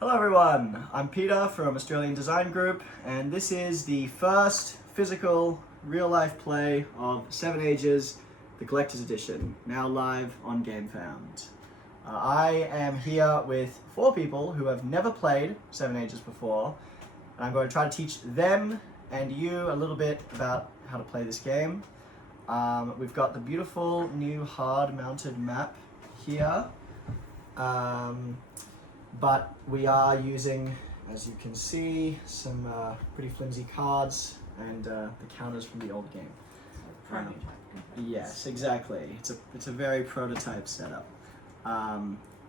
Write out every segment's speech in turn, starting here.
Hello everyone, I'm Peter from Australian Design Group, and this is the first physical, real-life play of 7 Ages, the Collector's Edition, now live on Gamefound. I am here with 4 people who have never played 7 Ages before, and I'm going to try to teach them and you a little bit about how to play this game. We've got the beautiful new hard-mounted map here. But we are using, as you can see, some pretty flimsy cards and the counters from the old game. Yes, exactly. It's a very prototype setup.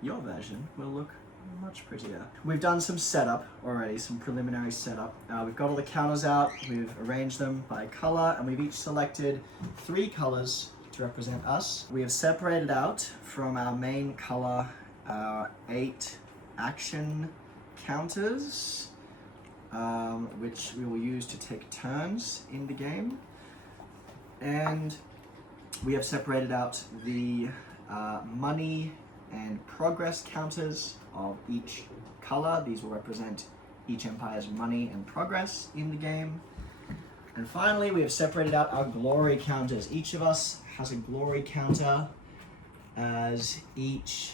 Your version will look much prettier. We've done some setup already, some preliminary setup. We've got all the counters out, we've arranged them by color, and we've each selected 3 colors to represent us. We have separated out from our main color our 8 action counters, which we will use to take turns in the game. And we have separated out the money and progress counters of each color. These will represent each empire's money and progress in the game. And finally, we have separated out our glory counters. Each of us has a glory counter, as each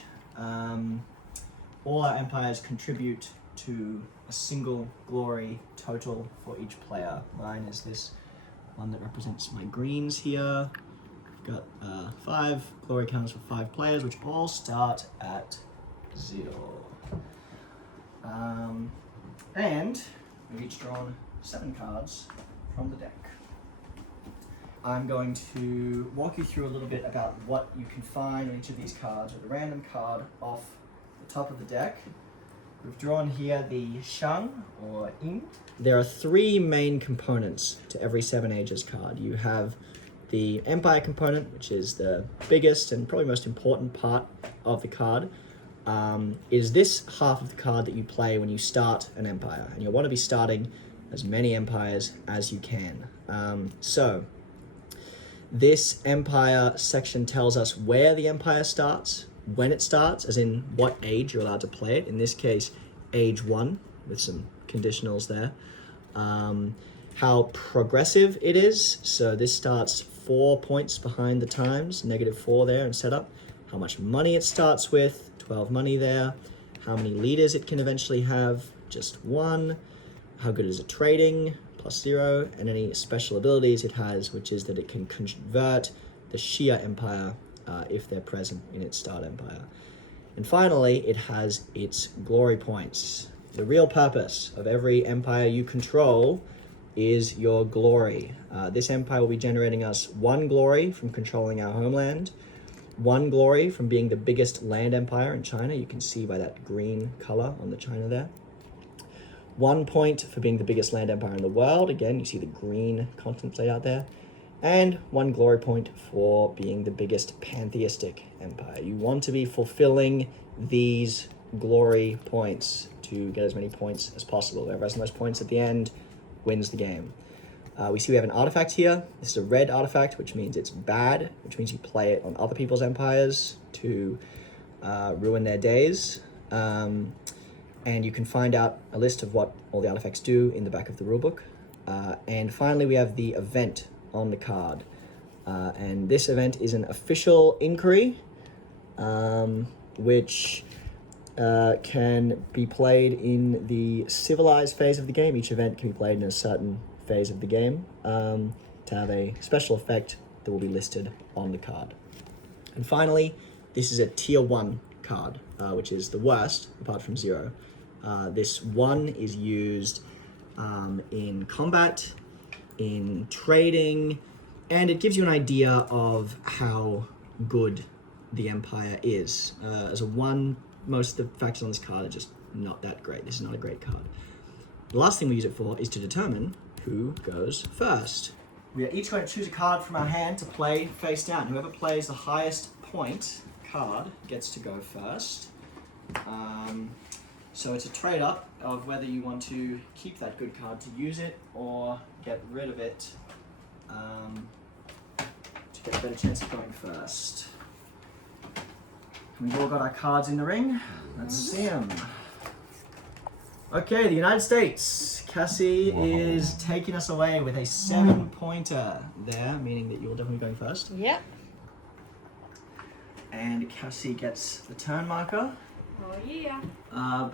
all our empires contribute to a single glory total for each player. Mine is this one that represents my greens here. I've got 5 glory counters for 5 players, which all start at 0. And we've each drawn 7 cards from the deck. I'm going to walk you through a little bit about what you can find on each of these cards with a random card off the top of the deck. We've drawn here the Shang, or Ing. There are 3 main components to every 7 Ages card. You have the Empire component, which is the biggest and probably most important part of the card. Is this half of the card that you play when you start an empire, and you'll want to be starting as many empires as you can. So this empire section tells us where the empire starts, when it starts, as in what age you're allowed to play it. In this case, age 1, with some conditionals there. How progressive it is. So this starts 4 points behind the times, -4 there in setup. How much money it starts with, 12 money there. How many leaders it can eventually have, just 1. How good is it trading, +0. And any special abilities it has, which is that it can convert the Shia Empire if they're present in its start empire. And finally, it has its glory points. The real purpose of every empire you control is your glory. This empire will be generating us 1 glory from controlling our homeland, 1 glory from being the biggest land empire in China. You can see by that green color on the China there. 1 point for being the biggest land empire in the world. Again, you see the green continents laid out there. And 1 glory point for being the biggest pantheistic empire. You want to be fulfilling these glory points to get as many points as possible. Whoever has the most points at the end wins the game. We see we have an artifact here. This is a red artifact, which means it's bad, which means you play it on other people's empires to ruin their days. And you can find out a list of what all the artifacts do in the back of the rulebook. And finally, we have the event on the card. And this event is an official inquiry, which can be played in the civilized phase of the game. Each event can be played in a certain phase of the game to have a special effect that will be listed on the card. And finally, this is a tier 1 card, which is the worst apart from 0. This 1 is used in combat, in trading, and it gives you an idea of how good the empire is. As a 1, most of the factors on this card are just not that great. This is not a great card. The last thing we use it for is to determine who goes first. We are each going to choose a card from our hand to play face down. Whoever plays the highest point card gets to go first. So it's a trade-up of whether you want to keep that good card to use it or get rid of it to get a better chance of going first. We've all got our cards in the ring. Let's see them. Okay, the United States. Cassie is taking us away with a 7-pointer there, meaning that you're definitely going first. Yep. And Cassie gets the turn marker. Oh yeah.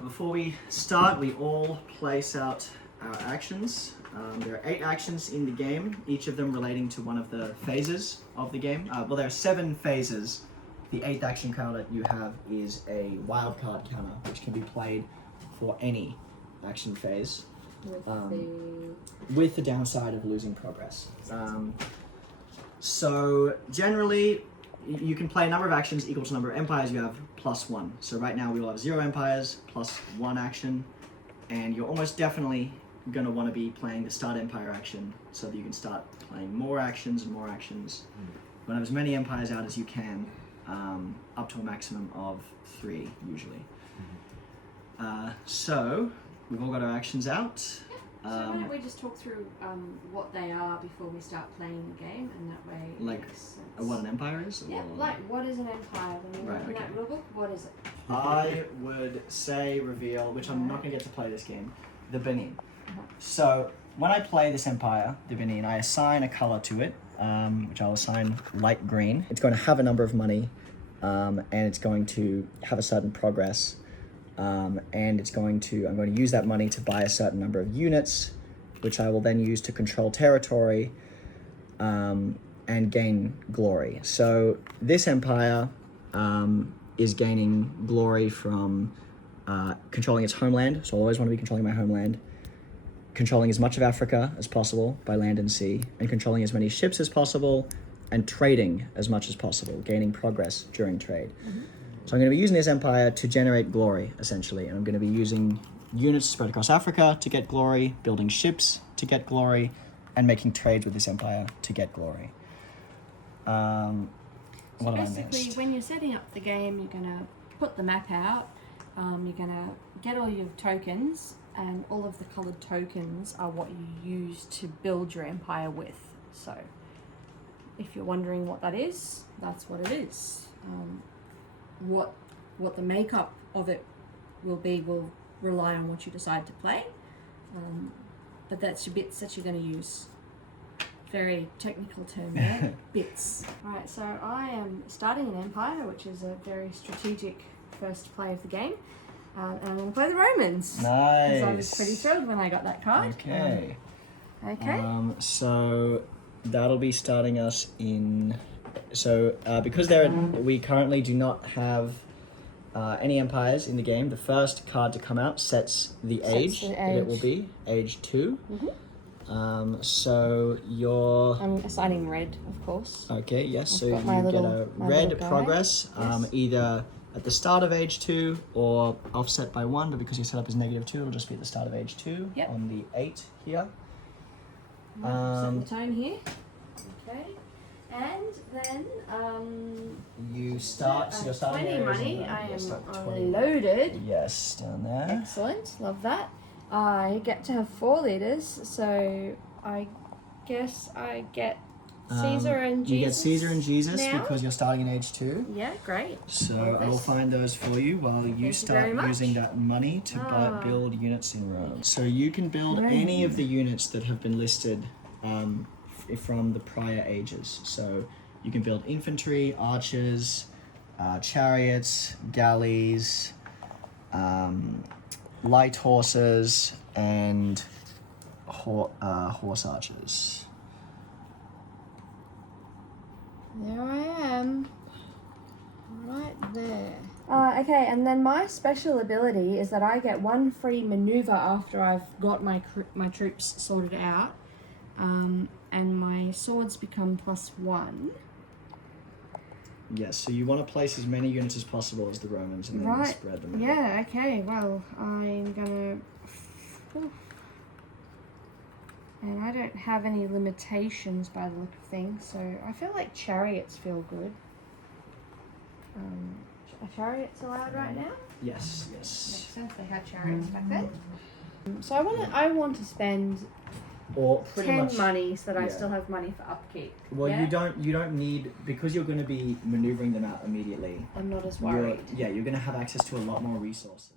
Before we start, we all place out our actions. There are 8 actions in the game, each of them relating to one of the phases of the game. Well, there are 7 phases. The 8th action counter you have is a wildcard counter, which can be played for any action phase, with the downside of losing progress. So generally, you can play a number of actions equal to the number of empires you have plus 1. So right now we will have 0 empires plus 1 action, and you're almost definitely going to want to be playing the start empire action so that you can start playing more actions and more actions. You want to have as many empires out as you can, up to a maximum of 3 usually. So we've all got our actions out. So why don't we just talk through what they are before we start playing the game, and that way it Like makes sense. what an empire is? Yeah, like what is an empire? When you Right, look in okay. that rulebook, what is it? I would say reveal, which I'm not going to get to play this game, the Benin. So when I play this empire, the Benin, I assign a color to it, which I'll assign light green. It's going to have a number of money, and it's going to have a certain progress, and I'm going to use that money to buy a certain number of units, which I will then use to control territory, and gain glory. So this empire is gaining glory from controlling its homeland, so I always want to be controlling my homeland, controlling as much of Africa as possible by land and sea, and controlling as many ships as possible, and trading as much as possible, gaining progress during trade. So I'm going to be using this empire to generate glory, essentially, and I'm going to be using units spread across Africa to get glory, building ships to get glory, and making trades with this empire to get glory. What have I Basically, missed? when you're setting up the game, you're going to put the map out, you're going to get all your tokens, and all of the coloured tokens are what you use to build your empire with. So if you're wondering what that is, that's what it is. What the makeup of it will be will rely on what you decide to play, but that's your bits that you're going to use. Very technical term there, bits. Alright, so I am starting an empire, which is a very strategic first play of the game, and I'm going to play the Romans. Nice. Because I was pretty thrilled when I got that card. Okay. Okay. So that'll be starting us in. So because we currently do not have any empires in the game, the first card to come out sets the age that it will be, age 2. So you're. I'm assigning red, of course. Okay. Yes. So you got my get little- a my red little guy. progress, Yes. either at the start of age 2 or offset by 1. But because your setup is -2, it'll just be at the start of age 2 Yep. on the 8 here. Set the tone here. Okay. And then You start. So you're starting 20 areas money. in there. I Yeah, start am 20. loaded. Yes, down there. Excellent. Love that. I get to have 4 leaders, so I guess I get Caesar and Jesus. You get Caesar and Jesus now? because you're starting in age 2. Yeah, great. So Love I will this. find those for you while you you start very much. using that money to build units in Rome. So you can build any of the units that have been listed from the prior ages. So you can build infantry, archers, chariots, galleys, light horses, and horse archers. There I am. Right there. Okay, and then my special ability is that I get 1 free maneuver after I've got my troops sorted out, and my swords become +1. Yes, so you want to place as many units as possible as the Romans and then Right. spread them out. Yeah, okay, well, I'm gonna... And I don't have any limitations by the look of things, so I feel like chariots feel good. Are chariots allowed right now? Yes, Makes yes. sense, they had chariots back then. So I want to spend Or pretty 10 much. money so that I yeah. still have money for upkeep. Well, yeah? you don't need, because you're going to be maneuvering them out immediately. I'm not as You're worried. going to have access to a lot more resources.